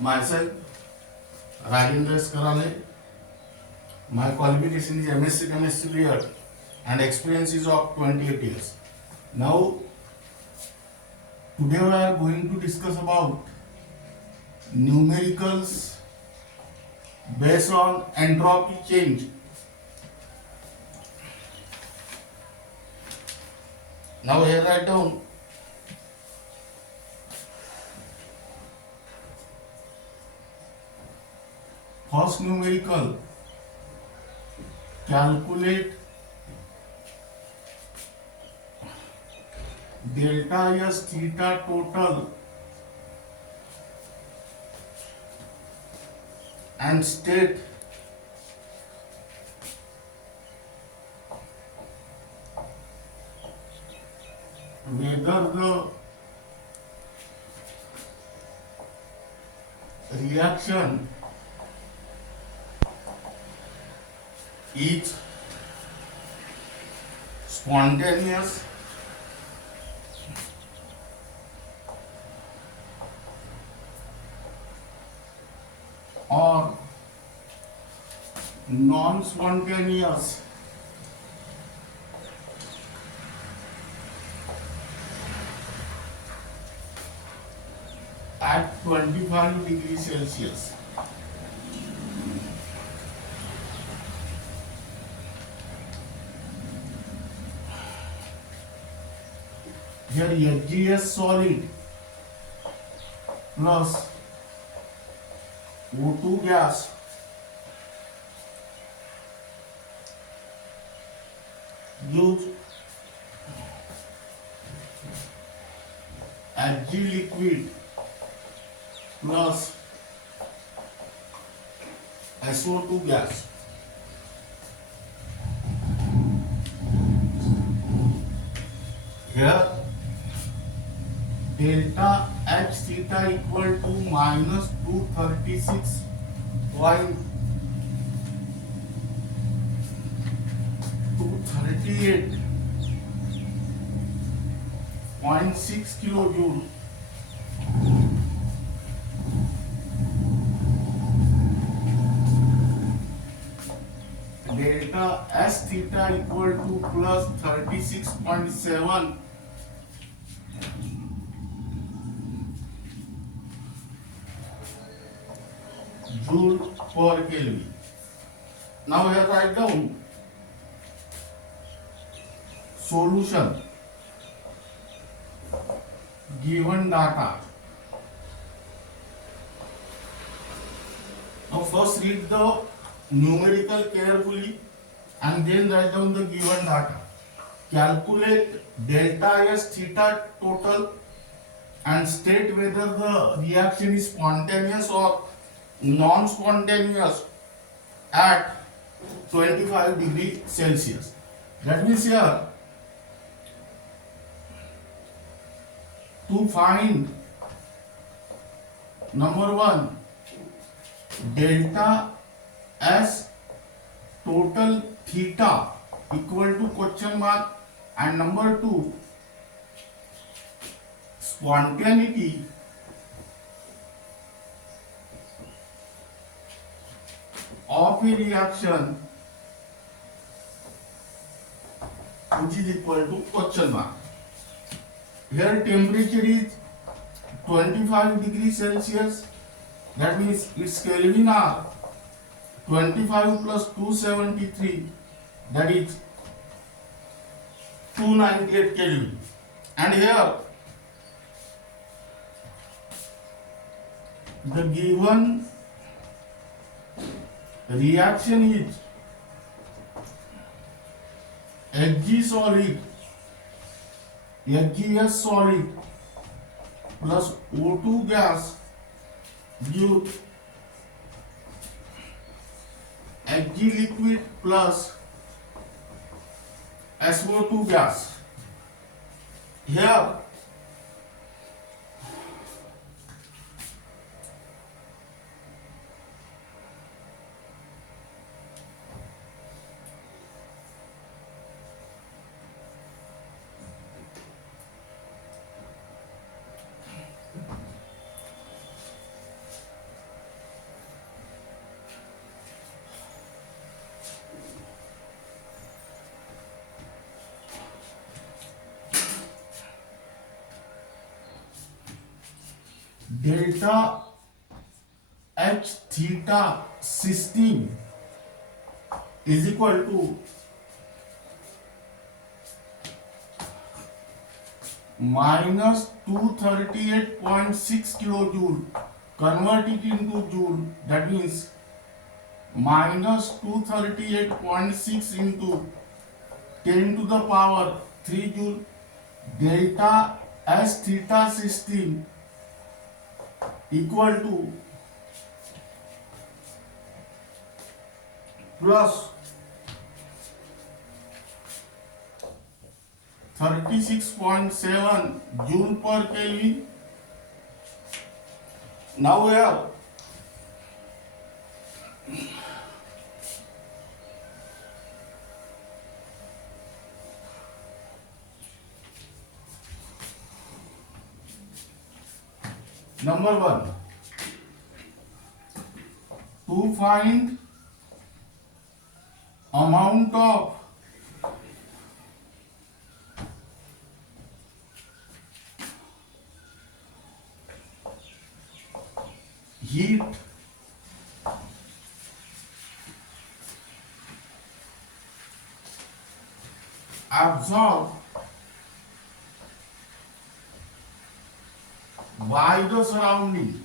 Myself, Rajendra Karale. My qualification is MSc Chemistry year and experience is of 28 years. Now, today we are going to discuss about numericals based on entropy change. Now here write down first numerical, calculate delta S theta total and state whether the reaction is spontaneous or non-spontaneous at 25 degrees Celsius. Here HGS solid plus O2 gas gives Hg liquid plus SO2 gas. Here delta H theta equal to minus 238.6 kilojoule delta S theta equal to plus 36.7 joule per Kelvin. Now here write down solution given data. Now first read the numerical carefully and then write down the given data. Calculate delta S theta total and state whether the reaction is spontaneous or non-spontaneous at 25 degrees Celsius. That means here to find number one delta S total theta equal to question mark and number two spontaneity of a reaction which is equal to question mark. Here temperature is 25 degrees Celsius. That means its Kelvin are 25 plus 273, that is 298 Kelvin. And here the given reaction is Hg solid, HGS solid plus O2 gas gives Hg liquid plus SO2 gas. Here delta H theta system is equal to minus 238.6 kilojoule. Convert it into joule. That means minus 238.6 into 10 to the power 3 joule. Delta S theta system equal to plus 36.7 joule per Kelvin. Now we have number 1 to find amount of heat absorbed by the surrounding.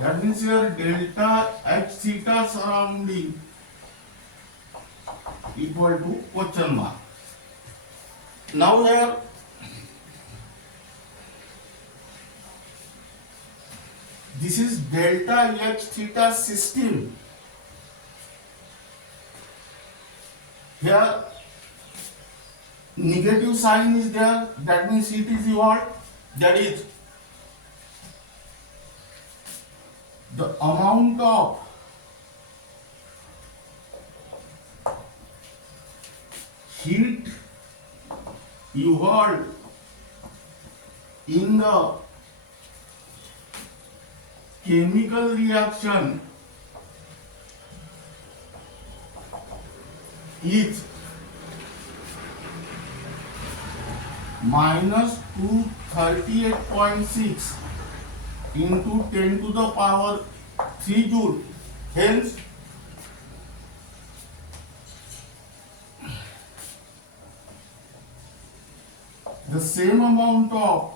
That means here delta H theta surrounding equal to question mark. Now here this is delta H theta system. Here negative sign is there, that means it is evolved. That is the amount of heat evolved in the chemical reaction is minus 238.6 into 10 to the power 3 joule. Hence, the same amount of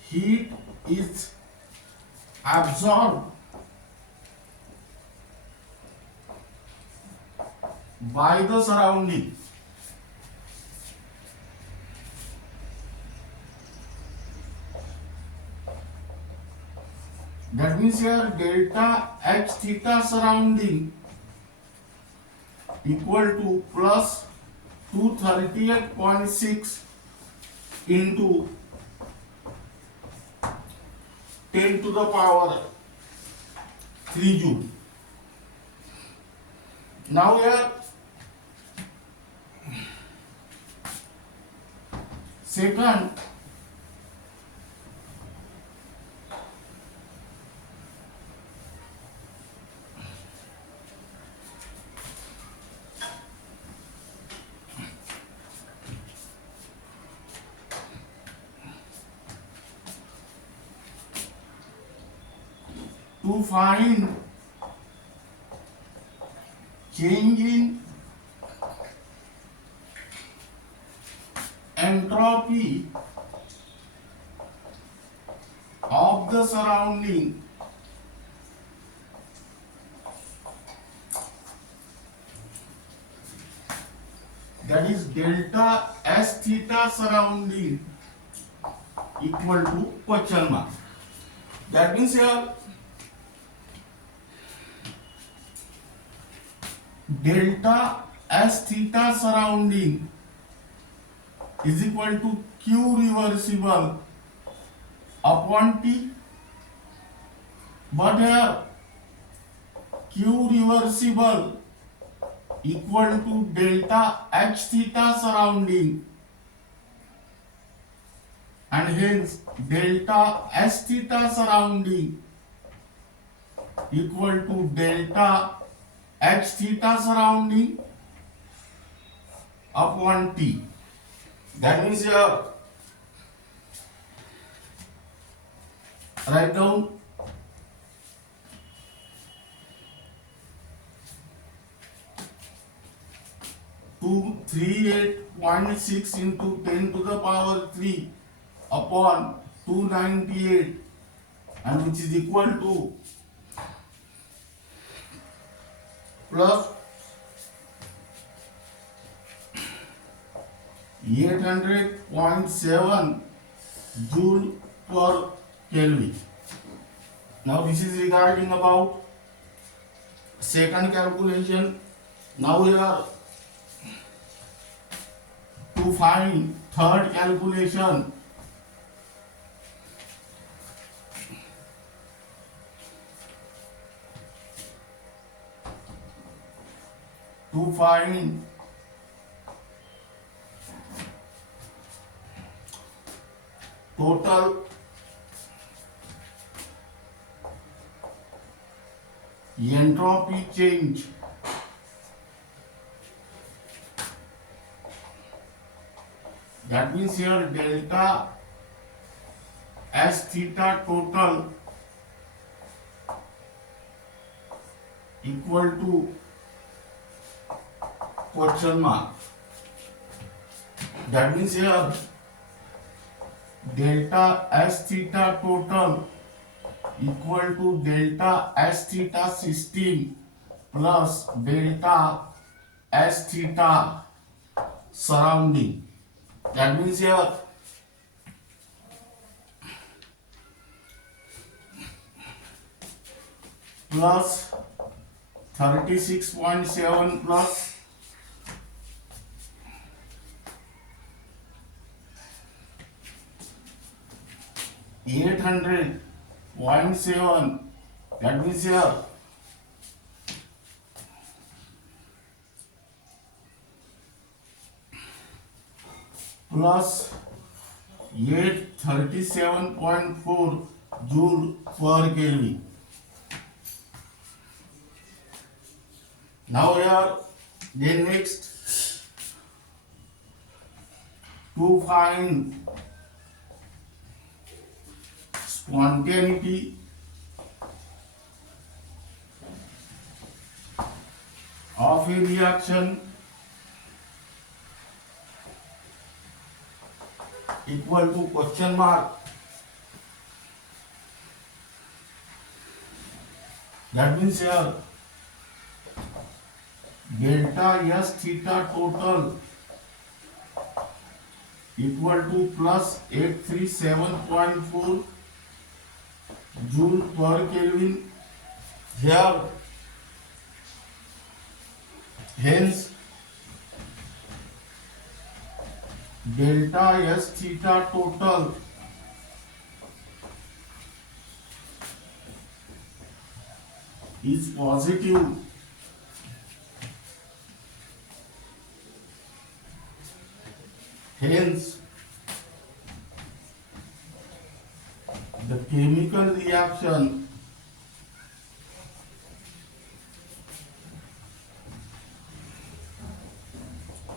heat is absorbed by the surrounding. That means here delta H theta surrounding equal to plus 238.6 into 10 to the power 3 joule. Now here second to find change in entropy of the surrounding that is delta S theta surrounding equal to question mark. That means here delta S theta surrounding is equal to Q reversible upon T, but here Q reversible equal to delta H theta surrounding, and hence delta S theta surrounding equal to delta h theta surrounding upon t. That means here write down 238.6 into 10 to the power 3 upon 298, and which is equal to plus 800.7 joule per Kelvin. Now this is regarding about second calculation. Now here to find third calculation, to find total entropy change that means here delta S theta total equal to question mark. That means here delta S theta total equal to delta S theta system plus delta S theta surrounding. That means here plus 36.7 plus 800.7, that means here plus 837.4 joule per Kelvin. Now here then next to find spontaneity of a reaction equal to question mark. That means here delta S theta total equal to plus 837.4 joule per Kelvin. Here hence delta S theta total is positive. Hence the chemical reaction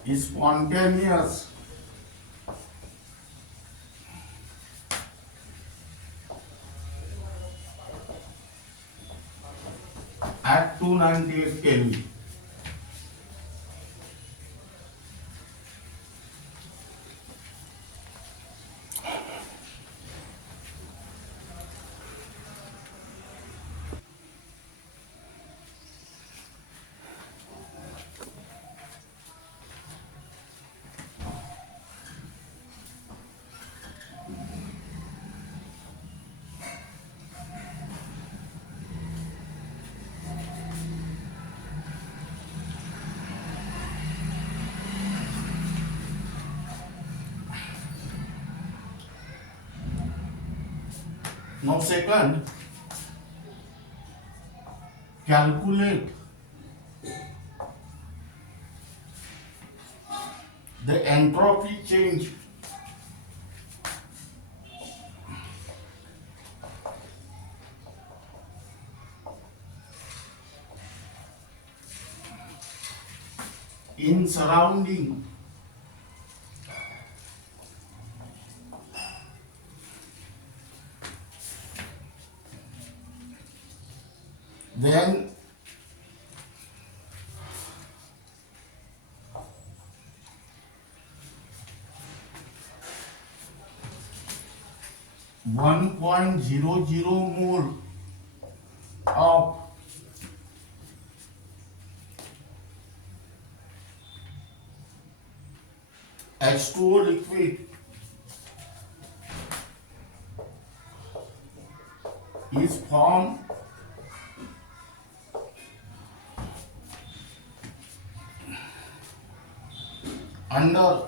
is spontaneous at 298 Kelvin. Now second, calculate the entropy change in surrounding, then 1.00 mole of H2O liquid is formed under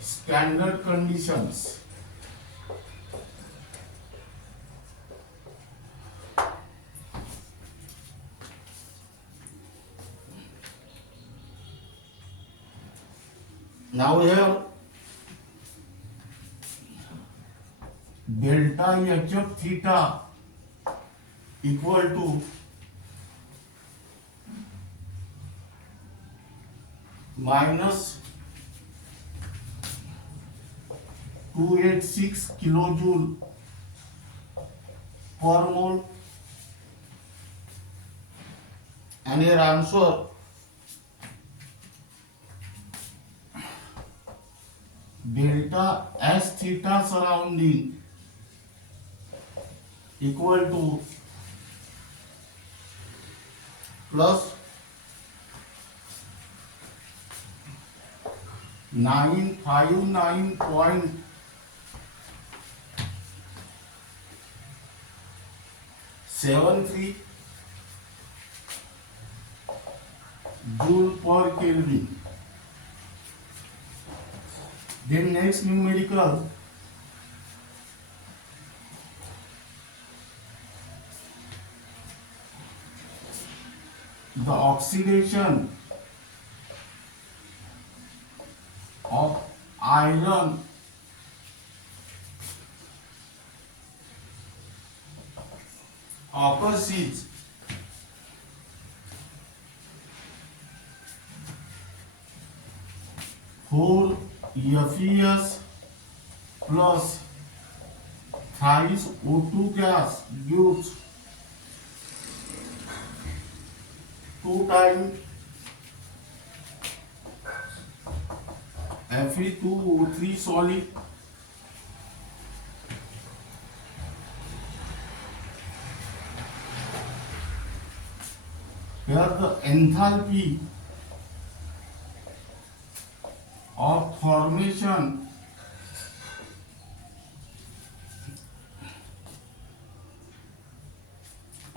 standard conditions. Now here delta HF theta equal to minus 286 kilojoule per mole, and your answer delta S theta surrounding equal to plus 959.73 joule per Kelvin. Then next numerical, the oxidation of iron occurs 4 FeS plus thrice O2 gas gives 2 times Fe2O3 solid. Here the enthalpy of formation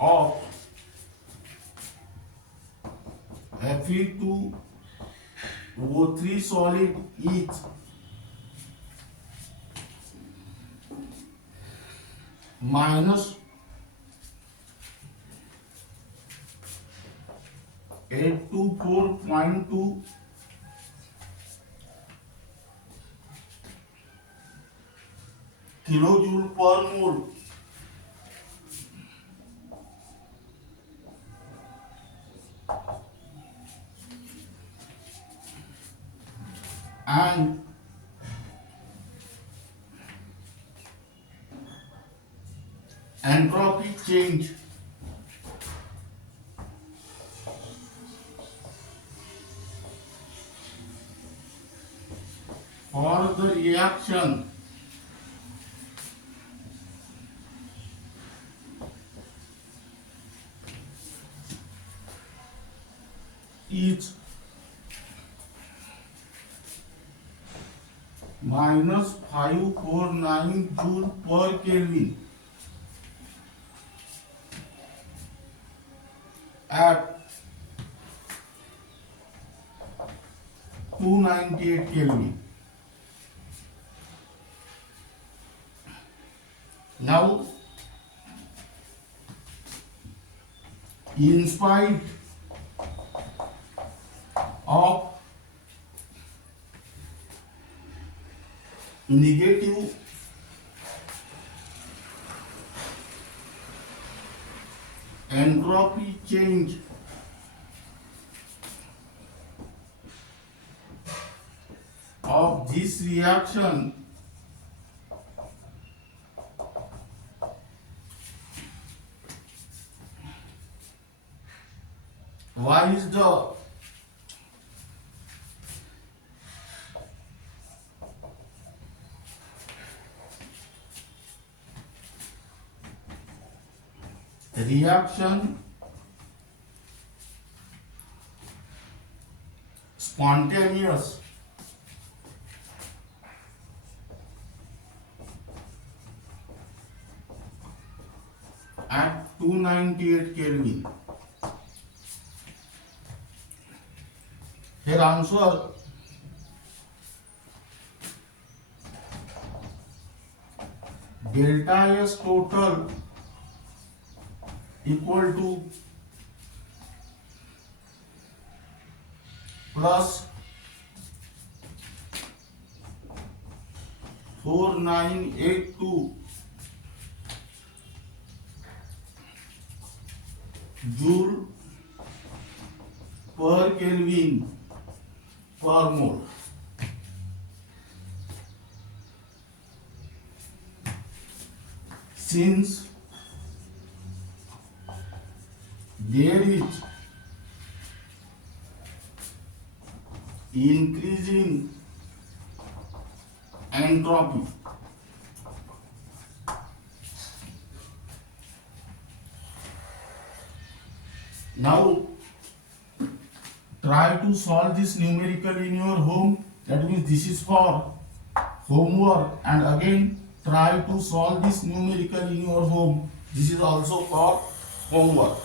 of Fe2O3 solid is minus 824.2 kilojoule per mole. And entropy change for the reaction is minus 549 joule per Kelvin at 298 Kelvin. Now, in spite of negative entropy change of this reaction y is the reaction spontaneous at 298 Kelvin. Here answer delta S total equal to plus 4982 joule per Kelvin per mole. Since there is increasing entropy, now try to solve this numerical in your home. That means this is for homework, and again try to solve this numerical in your home. This is also for homework.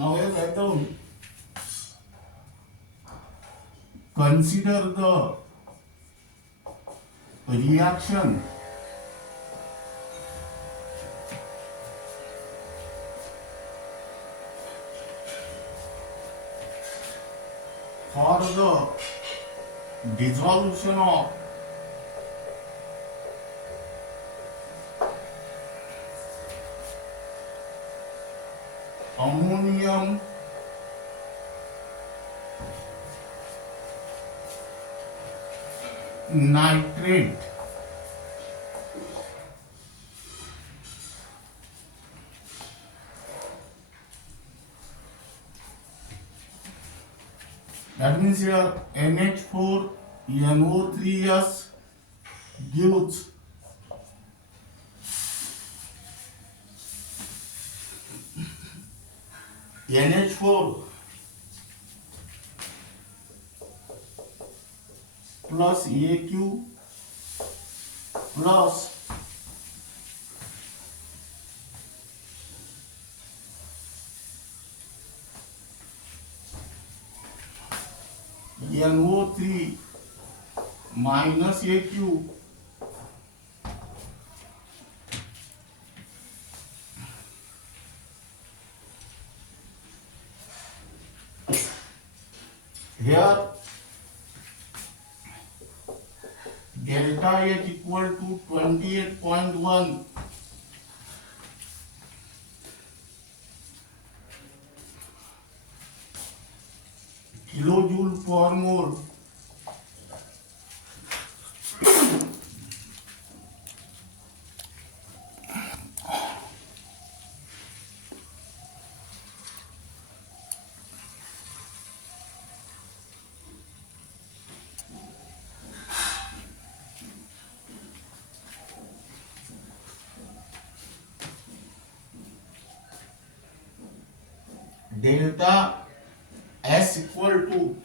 Now here write down, consider the reaction for the dissolution of ammonium nitrate. That means here NH4 NO3S gives NH4 plus AQ plus NO3 minus AQ here delta H equal to 28.1 kilojoule per mole. delta S equal to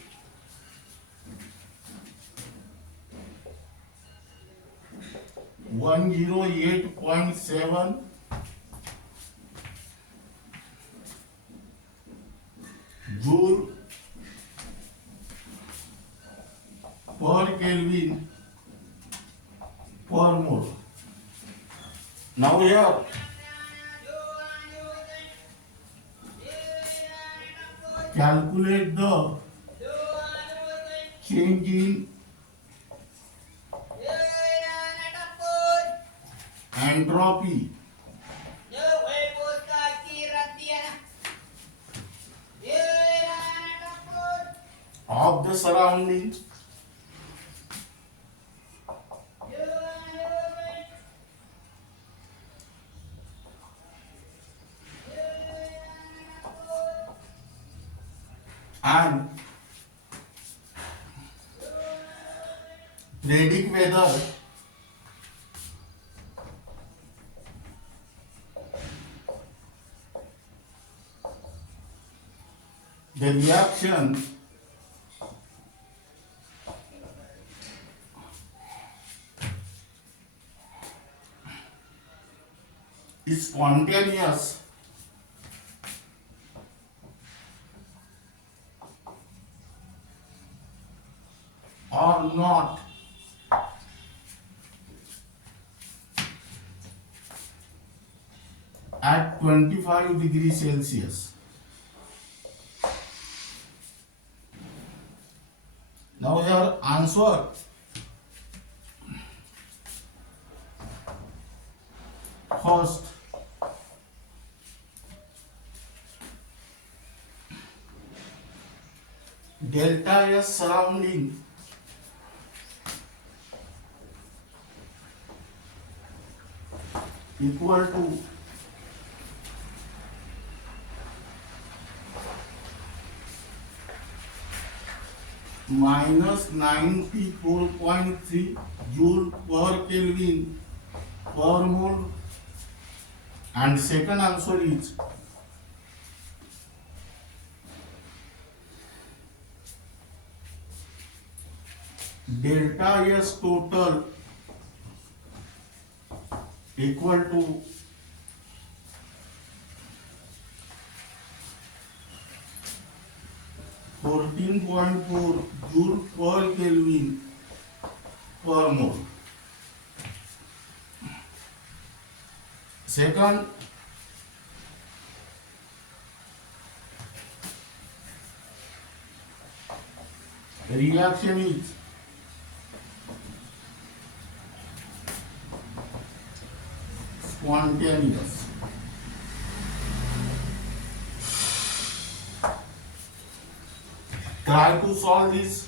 108.7 joule per Kelvin per mole. Now here calculate the change in entropy of the surrounding and predict whether the reaction is spontaneous or not at 25 degrees Celsius. Now your answer first delta S surrounding equal to minus 94.3 joule per Kelvin per mole, and second answer is delta S total equal to 14.4 joule per Kelvin per mole. Second, reaction is spontaneous. Try to solve this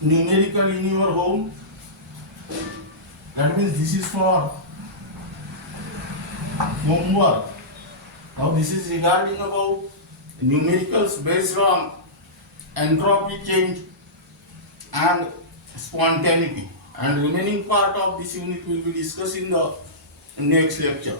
numerical in your home. That means this is for homework. Now this is regarding about numericals based on entropy change and spontaneity. And remaining part of this unit will be discussed in the next lecture.